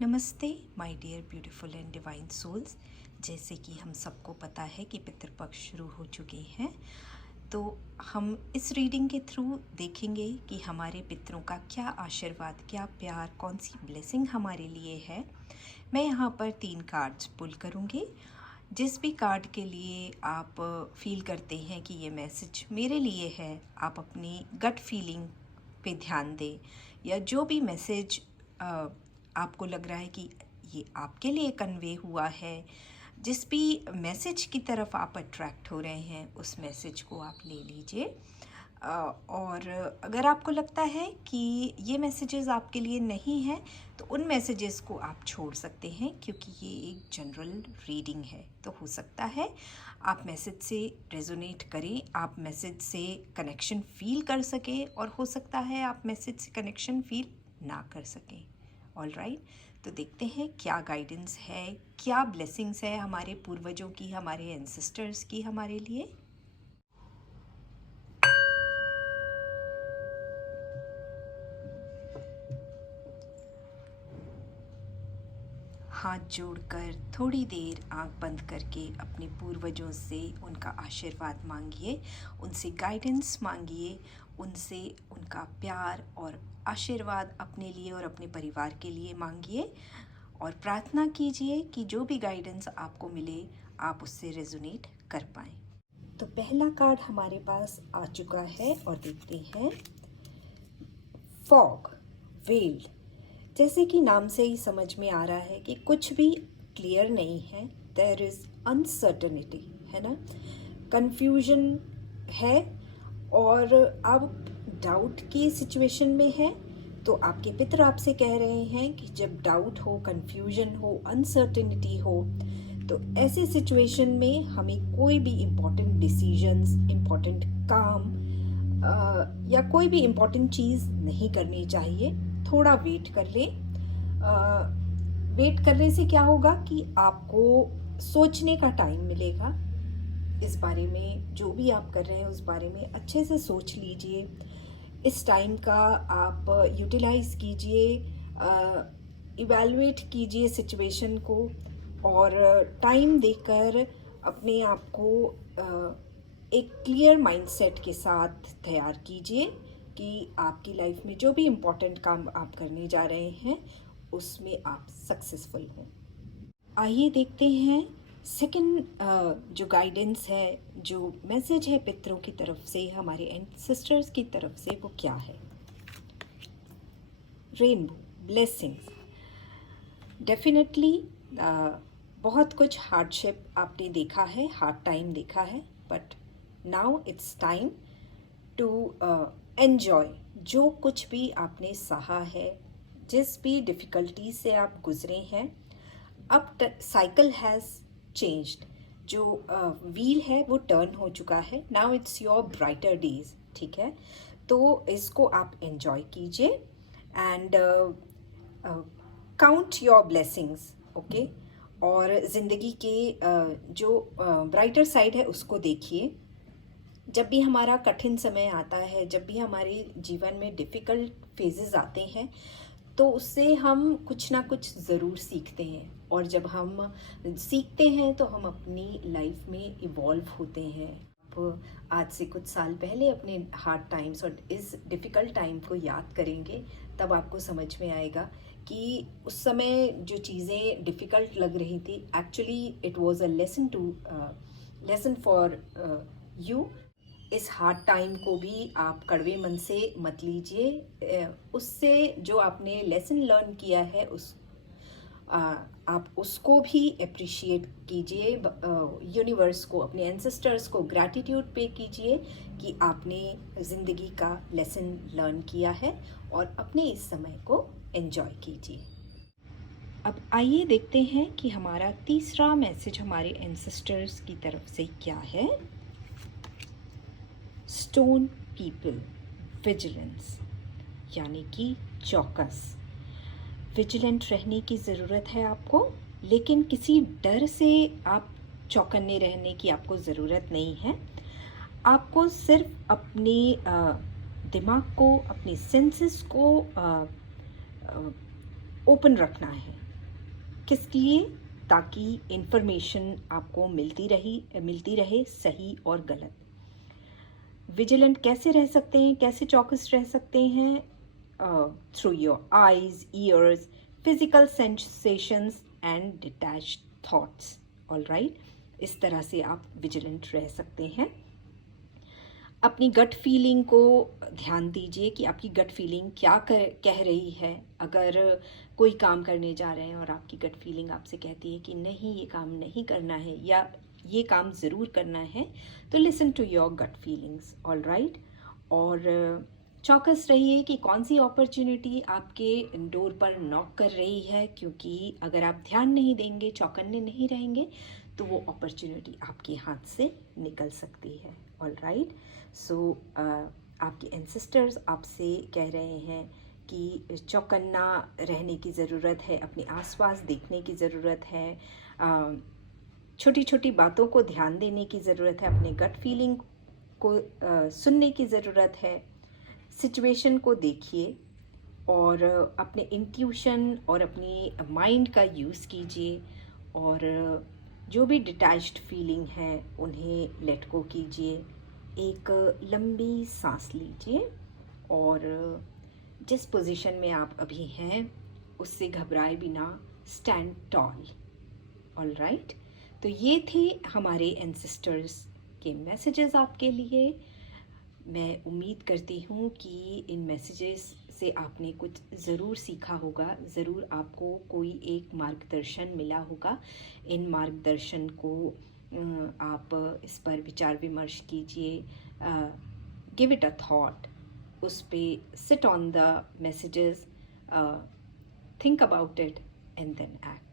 नमस्ते my dear beautiful and divine souls. जैसे कि हम सबको पता है कि पितृपक्ष शुरू हो चुके हैं, तो हम इस रीडिंग के थ्रू देखेंगे कि हमारे पितरों का क्या आशीर्वाद, क्या प्यार, कौन सी ब्लेसिंग हमारे लिए है। मैं यहाँ पर 3 कार्ड्स पुल करूँगी। जिस भी कार्ड के लिए आप फील करते हैं कि ये मैसेज मेरे लिए है, आप अपनी गट फीलिंग पे ध्यान दें, या जो भी मैसेज आपको लग रहा है कि ये आपके लिए कन्वे हुआ है, जिस भी मैसेज की तरफ आप अट्रैक्ट हो रहे हैं, उस मैसेज को आप ले लीजिए। और अगर आपको लगता है कि ये मैसेजेस आपके लिए नहीं हैं, तो उन मैसेजेस को आप छोड़ सकते हैं, क्योंकि ये एक जनरल रीडिंग है। तो हो सकता है आप मैसेज से रेजोनेट करें, आप मैसेज से कनेक्शन फील कर सकें, और हो सकता है आप मैसेज से कनेक्शन फील ना कर सकें। ऑल राइट, तो देखते हैं क्या गाइडेंस है, क्या ब्लेसिंग्स है हमारे पूर्वजों की, हमारे एंसेस्टर्स की हमारे लिए। हाथ जोड़कर थोड़ी देर आंख बंद करके अपने पूर्वजों से उनका आशीर्वाद मांगिए, उनसे गाइडेंस मांगिए, उनसे उनका प्यार और आशीर्वाद अपने लिए और अपने परिवार के लिए मांगिए, और प्रार्थना कीजिए कि जो भी गाइडेंस आपको मिले आप उससे रेजोनेट कर पाएँ। तो पहला कार्ड हमारे पास आ चुका है और देखते हैं। Fog, weld. जैसे कि नाम से ही समझ में आ रहा है कि कुछ भी क्लियर नहीं है, देयर इज़ अनसर्टनिटी, है ना, कन्फ्यूजन है, और अब डाउट की सिचुएशन में है। तो आपके पितर आपसे कह रहे हैं कि जब डाउट हो, कन्फ्यूजन हो, अनसर्टनिटी हो, तो ऐसे सिचुएशन में हमें कोई भी इम्पोर्टेंट डिसीजंस, इम्पोर्टेंट काम या कोई भी इम्पोर्टेंट चीज़ नहीं करनी चाहिए। थोड़ा वेट कर लें। वेट करने से क्या होगा कि आपको सोचने का टाइम मिलेगा। इस बारे में जो भी आप कर रहे हैं उस बारे में अच्छे से सोच लीजिए। इस टाइम का आप यूटिलाइज कीजिए, इवैल्यूएट कीजिए सिचुएशन को, और टाइम देकर अपने आप को एक क्लियर माइंडसेट के साथ तैयार कीजिए कि आपकी लाइफ में जो भी इम्पोर्टेंट काम आप करने जा रहे हैं उसमें आप सक्सेसफुल हों। आइए देखते हैं सेकंड जो गाइडेंस है, जो मैसेज है पितरों की तरफ से, हमारे एंसेस्टर्स की तरफ से, वो क्या है। Rainbow, blessings. डेफिनेटली बहुत कुछ हार्डशिप आपने देखा है, हार्ड टाइम देखा है, but now it's time to enjoy जो कुछ भी आपने सहा है, जिस भी डिफ़िकल्टी से आप गुजरे हैं। अब साइकिल हैज़ चेंज्ड, जो व्हील है वो टर्न हो चुका है। Now it's your brighter days, ठीक है। तो इसको आप एन्जॉय कीजिए and count your blessings, okay. और ज़िंदगी के जो ब्राइटर साइड है उसको देखिए। जब भी हमारा कठिन समय आता है, जब भी हमारे जीवन में डिफ़िकल्ट फेजेस आते हैं, तो उससे हम कुछ ना कुछ ज़रूर सीखते हैं, और जब हम सीखते हैं तो हम अपनी लाइफ में इवॉल्व होते हैं। आप आज से कुछ साल पहले अपने हार्ड टाइम्स और इस डिफ़िकल्ट टाइम को याद करेंगे, तब आपको समझ में आएगा कि उस समय जो चीज़ें डिफ़िकल्ट लग रही थी, actually it was a lesson for you. इस हार्ड टाइम को भी आप कड़वे मन से मत लीजिए। उससे जो आपने लेसन लर्न किया है आप उसको भी अप्रिशिएट कीजिए। यूनिवर्स को, अपने एंसेस्टर्स को ग्रैटिट्यूड पे कीजिए कि आपने ज़िंदगी का लेसन लर्न किया है, और अपने इस समय को एंजॉय कीजिए। अब आइए देखते हैं कि हमारा तीसरा मैसेज हमारे एंसेस्टर्स की तरफ से क्या है। स्टोन पीपल, विजिलेंस, यानी कि चौकस। विजिलेंट रहने की ज़रूरत है आपको, लेकिन किसी डर से आप चौकन्ने रहने की आपको ज़रूरत नहीं है। आपको सिर्फ अपने दिमाग को, अपने सेंसेस को ओपन रखना है, किसके लिए? ताकि इन्फॉर्मेशन आपको मिलती रहे सही और गलत। विजिलेंट कैसे रह सकते हैं, कैसे चौकस रह सकते हैं? Through your eyes, years, physical sensations and detached thoughts. All right, इस तरह से आप विजिलेंट रह सकते हैं। अपनी गट फीलिंग को ध्यान दीजिए कि आपकी गट फीलिंग क्या कह रही है। अगर कोई काम करने जा रहे हैं और आपकी गट फीलिंग आपसे कहती है कि नहीं, ये काम नहीं करना है या ये काम ज़रूर करना है, तो listen to your gut feelings. All right, और चौकस रहिए कि कौन सी अपॉर्चुनिटी आपके डोर पर नॉक कर रही है, क्योंकि अगर आप ध्यान नहीं देंगे, चौकन्ने नहीं रहेंगे, तो वो अपॉर्चुनिटी आपके हाथ से निकल सकती है। ऑल राइट, सो आपके एंसेस्टर्स आपसे कह रहे हैं कि चौकन्ना रहने की ज़रूरत है, अपने आसपास देखने की ज़रूरत है, छोटी छोटी बातों को ध्यान देने की ज़रूरत है, अपने गट फीलिंग को सुनने की ज़रूरत है। सिचुएशन को देखिए और अपने इंट्यूशन और अपनी माइंड का यूज़ कीजिए, और जो भी डिटैच्ड फीलिंग है उन्हें लेट गो कीजिए। एक लंबी सांस लीजिए और जिस पोजीशन में आप अभी हैं उससे घबराए बिना स्टैंड टॉल। ऑल राइट, तो ये थे हमारे एंसेस्टर्स के मैसेजेस आपके लिए। मैं उम्मीद करती हूँ कि इन मैसेजेस से आपने कुछ ज़रूर सीखा होगा, ज़रूर आपको कोई एक मार्गदर्शन मिला होगा। इन मार्गदर्शन को आप इस पर विचार विमर्श कीजिए, गिव इट अ थॉट, उस पे sit on the messages, think about it and then act.